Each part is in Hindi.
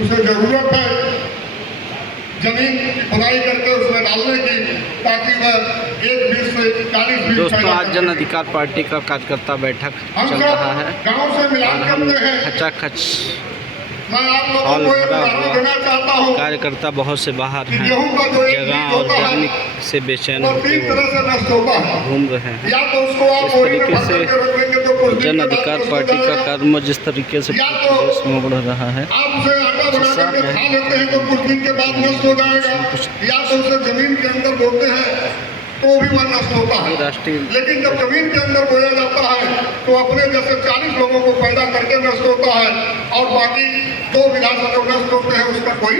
उसे जरूरत है जमीन की खुदाई करके उसमें डालने की, ताकि वह 1 बीज से 40 बीज दोस्तों, पैदा आज करे। जन अधिकार पार्टी का कार्यकर्ता बैठक हम चल सब रहा है गांव से मिलाप और हम करते हैं। खचाखच मैं आप लोगों हॉल को एक भरा उदाहरण हुआ। देना चाहता हूँ कार्यकर्ता बहुत से बाहर कि हैं, गेहूं का जो एक जगह बीज और होता है जमीन से बेचैन वो होकर 3 तरह से नष्ट होता है। घूम रहे हैं। या तो उसको आप इस बोरी में तरीके भर से करके रख देंगे तो कुछ दिन जन के बाद अधिकार नष्ट हो पार्टी का जाएगा। कर्म जिस तरीके से या पूरे तो प्रदेश में बढ़ रहा है, आप उसे आटा बना करके खा लेते हैं तो कुछ दिन के बाद नष्ट हो जाएगा, या तो उसे जमीन के अंदर बोते हैं तो भी वह नष्ट होता है। राष्ट्रीय लेकिन जब जमीन के अंदर बोया जाता है तो अपने जैसे 40 लोगों को पैदा करके नष्ट होता है, और बाकी 2 बीघा से जो नष्ट होते हैं उसका कोई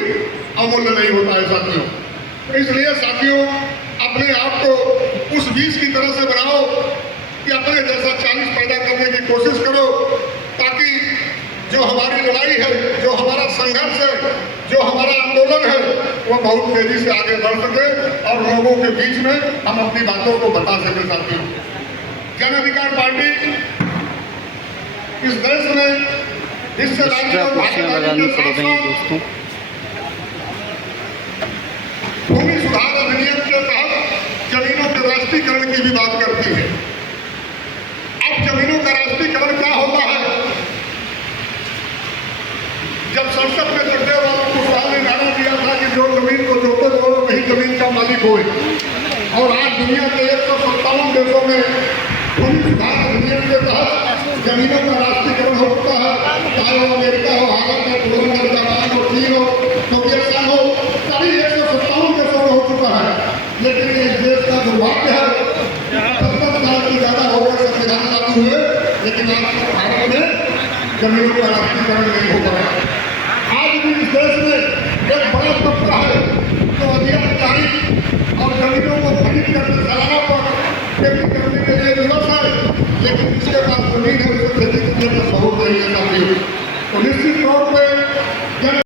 अमूल्य नहीं होता है साथियों। तो इसलिए साथियों, अपने आप को उस बीज की तरह से बनाओ कि अपने जैसा 40 पैदा करने की कोशिश करो, ताकि जो हमारी लड़ाई है, जो हमारा संघर्ष है, जो हमारा आंदोलन है, वो बहुत तेजी से आगे बढ़ सके और लोगों के बीच में हम अपनी बातों को बता सके साथियों। जन अधिकार पार्टी इस देश में हिस्सेदारी और भागीदारी के साथ साथ भूमि सुधार अधिनियम के तहत जमीनों के राष्ट्रीयकरण की भी बात करती है। अब जमीनों का राष्ट्रीयकरण क्या होता है? जब संसद में जगदेव कुशवाहा ने नारा दिया था कि जो जमीन को जोते वो वही जमीन का मालिक होए, और आज दुनिया के 157 देशों में भूमि सुधार अधिनियम के तहत जमीनों का राष्ट्रीयकरण हो चुका है। चाहे वो अमेरिका हो, भारत हो, पोलैंड हो, जापान हो, चीन हो, सोवियत हो, सभी 157 देशों में हो चुका है। लेकिन इस देश का दुर्भाग्य है, 70 साल से ज्यादा हो गए संविधान लागू हुए, लेकिन आज तक भारत में जमीनों का राष्ट्रीयकरण नहीं हो पाया। आज भी इस देश में एक बड़ा तबका है तो अधिकारी और जमीनों को खरीद करके सालाना पर खेती करने के लिए विवश है, लेकिन जिसके पास जमीन है उसे खेती करने का सबूत नहीं है साथियों। तो निश्चित तौर पर